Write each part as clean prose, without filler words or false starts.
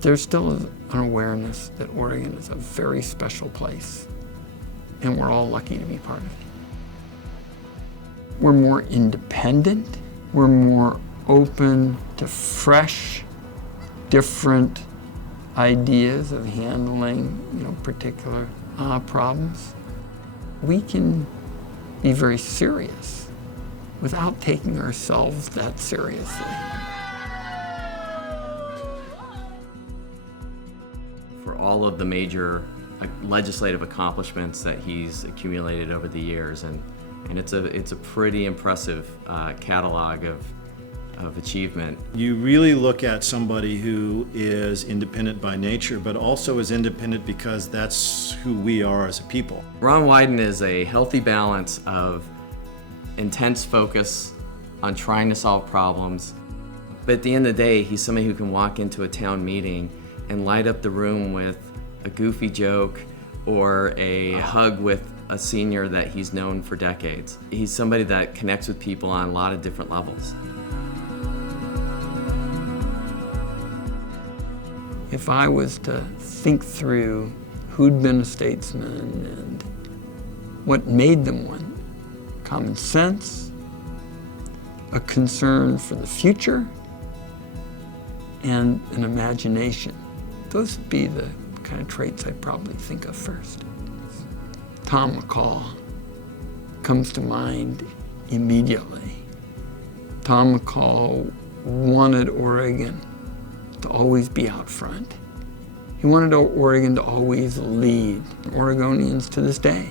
There's still an awareness that Oregon is a very special place, and we're all lucky to be part of it. We're more independent, we're more open to fresh, different ideas of handling, particular problems. We can be very serious without taking ourselves that seriously. For all of the major legislative accomplishments that he's accumulated over the years, and it's a pretty impressive catalog of achievement. You really look at somebody who is independent by nature, but also is independent because that's who we are as a people. Ron Wyden is a healthy balance of intense focus on trying to solve problems, but at the end of the day, he's somebody who can walk into a town meeting and light up the room with a goofy joke or a hug with a senior that he's known for decades. He's somebody that connects with people on a lot of different levels. If I was to think through who'd been a statesman and what made them one, common sense, a concern for the future, and an imagination. Those would be the kind of traits I'd probably think of first. Tom McCall comes to mind immediately. Tom McCall wanted Oregon to always be out front. He wanted Oregon to always lead. Oregonians to this day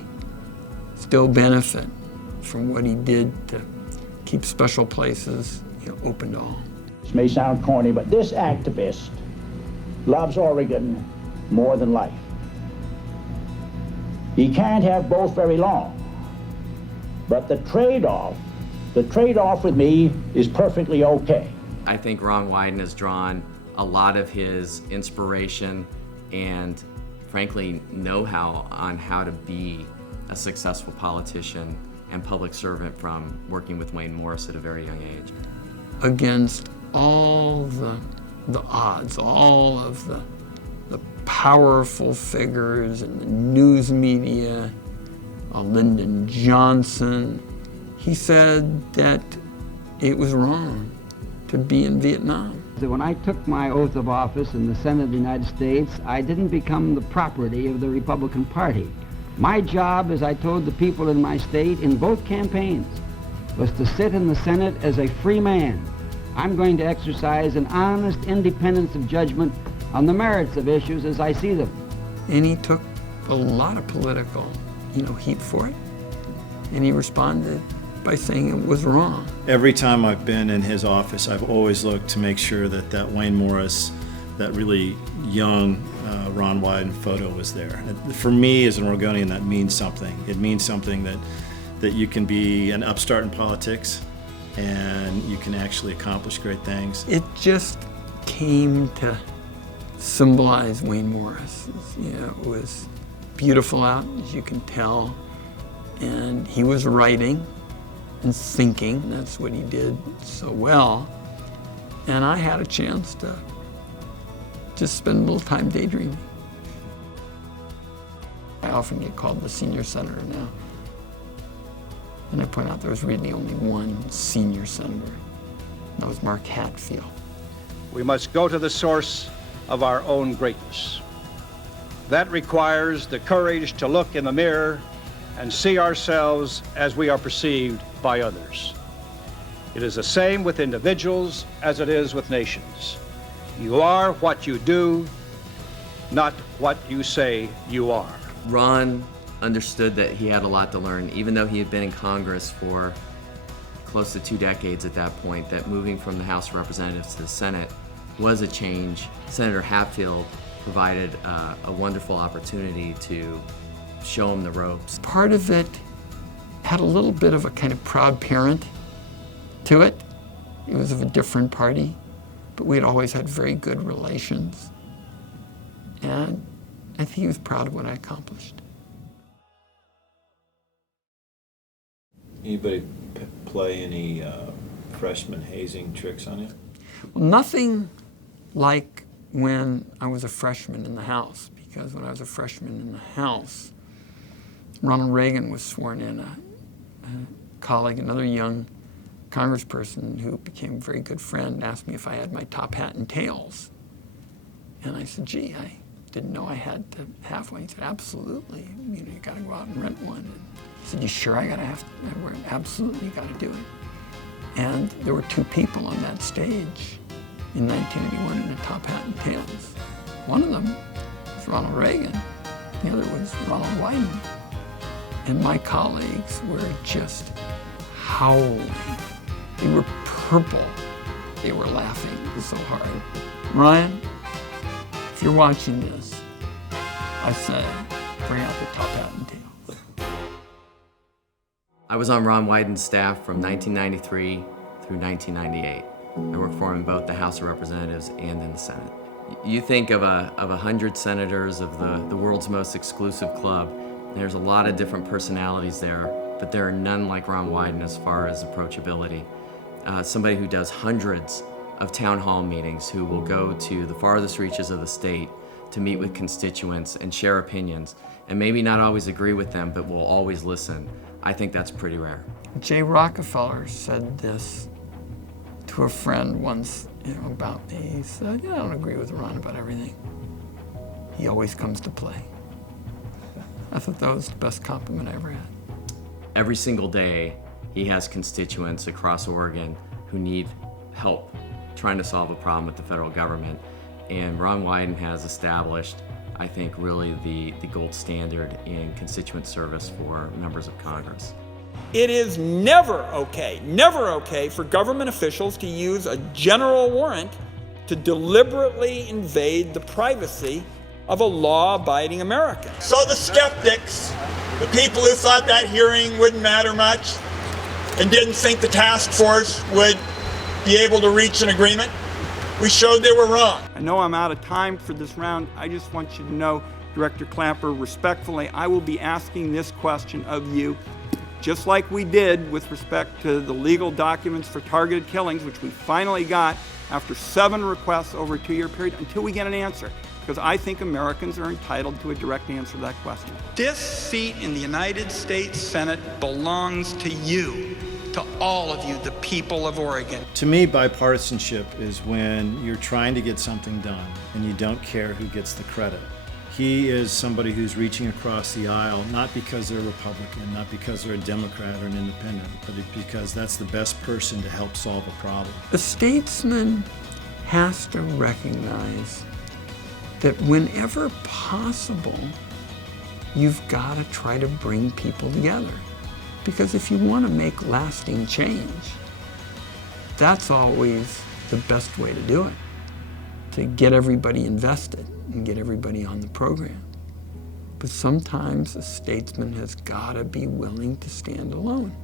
still benefit from what he did to keep special places open to all. This may sound corny, but this activist loves Oregon more than life. He can't have both very long, but the trade-off with me is perfectly okay. I think Ron Wyden has drawn a lot of his inspiration and, frankly, know-how on how to be a successful politician and public servant from working with Wayne Morris at a very young age. Against all the odds, all of the powerful figures in the news media, Lyndon Johnson, he said that it was wrong to be in Vietnam. When I took my oath of office in the Senate of the United States, I didn't become the property of the Republican Party. My job, as I told the people in my state in both campaigns, was to sit in the Senate as a free man. I'm going to exercise an honest independence of judgment on the merits of issues as I see them. And he took a lot of political, heat for it, and he responded by saying it was wrong. Every time I've been in his office, I've always looked to make sure that Wayne Morris, that really young Ron Wyden photo was there. For me as an Oregonian, that means something. It means something that you can be an upstart in politics and you can actually accomplish great things. It just came to symbolize Wayne Morris. It was beautiful out, as you can tell, and he was writing and thinking. That's what he did so well. And I had a chance to just spend a little time daydreaming. I often get called the senior senator now. And I point out there was really only one senior senator. That was Mark Hatfield. We must go to the source of our own greatness. That requires the courage to look in the mirror and see ourselves as we are perceived by others. It is the same with individuals as it is with nations. You are what you do, not what you say you are. Ron understood that he had a lot to learn, even though he had been in Congress for close to 2 decades at that point, that moving from the House of Representatives to the Senate was a change. Senator Hatfield provided a wonderful opportunity to show him the ropes. Part of it had a little bit of a kind of proud parent to it. It was of a different party, but we had always had very good relations. And I think he was proud of what I accomplished. Anybody play any freshman hazing tricks on you? Well, nothing like when I was a freshman in the House, because when I was a freshman in the House, Ronald Reagan was sworn in. A colleague, another young congressperson who became a very good friend, asked me if I had my top hat and tails. And I said, gee, I didn't know I had to have one. He said, absolutely. You got to go out and rent one. And I said, you sure I wear it? Absolutely, you got to do it. And there were two people on that stage in 1981 in a top hat and tails. One of them was Ronald Reagan. The other was Ronald Wyden. And my colleagues were just howling. They were purple. They were laughing so hard. Ryan, if you're watching this, I say, bring out the top hat and tails. I was on Ron Wyden's staff from 1993 through 1998. I worked for him in both the House of Representatives and in the Senate. You think of 100 senators of the world's most exclusive club. There's a lot of different personalities there, but there are none like Ron Wyden as far as approachability. Somebody who does hundreds of town hall meetings, who will go to the farthest reaches of the state to meet with constituents and share opinions, and maybe not always agree with them, but will always listen. I think that's pretty rare. Jay Rockefeller said this to a friend once, about me. He said, I don't agree with Ron about everything. He always comes to play. I thought that was the best compliment I ever had. Every single day, he has constituents across Oregon who need help trying to solve a problem with the federal government. And Ron Wyden has established, I think, really the gold standard in constituent service for members of Congress. It is never okay for government officials to use a general warrant to deliberately invade the privacy of a law-abiding American. So the skeptics, the people who thought that hearing wouldn't matter much and didn't think the task force would be able to reach an agreement, we showed they were wrong. I know I'm out of time for this round. I just want you to know, Director Clapper, respectfully, I will be asking this question of you, just like we did with respect to the legal documents for targeted killings, which we finally got after 7 requests over a 2-year period, until we get an answer. Because I think Americans are entitled to a direct answer to that question. This seat in the United States Senate belongs to you, to all of you, the people of Oregon. To me, bipartisanship is when you're trying to get something done and you don't care who gets the credit. He is somebody who's reaching across the aisle, not because they're Republican, not because they're a Democrat or an independent, but because that's the best person to help solve a problem. The statesman has to recognize that whenever possible, you've got to try to bring people together. Because if you want to make lasting change, that's always the best way to do it, to get everybody invested and get everybody on the program. But sometimes a statesman has got to be willing to stand alone.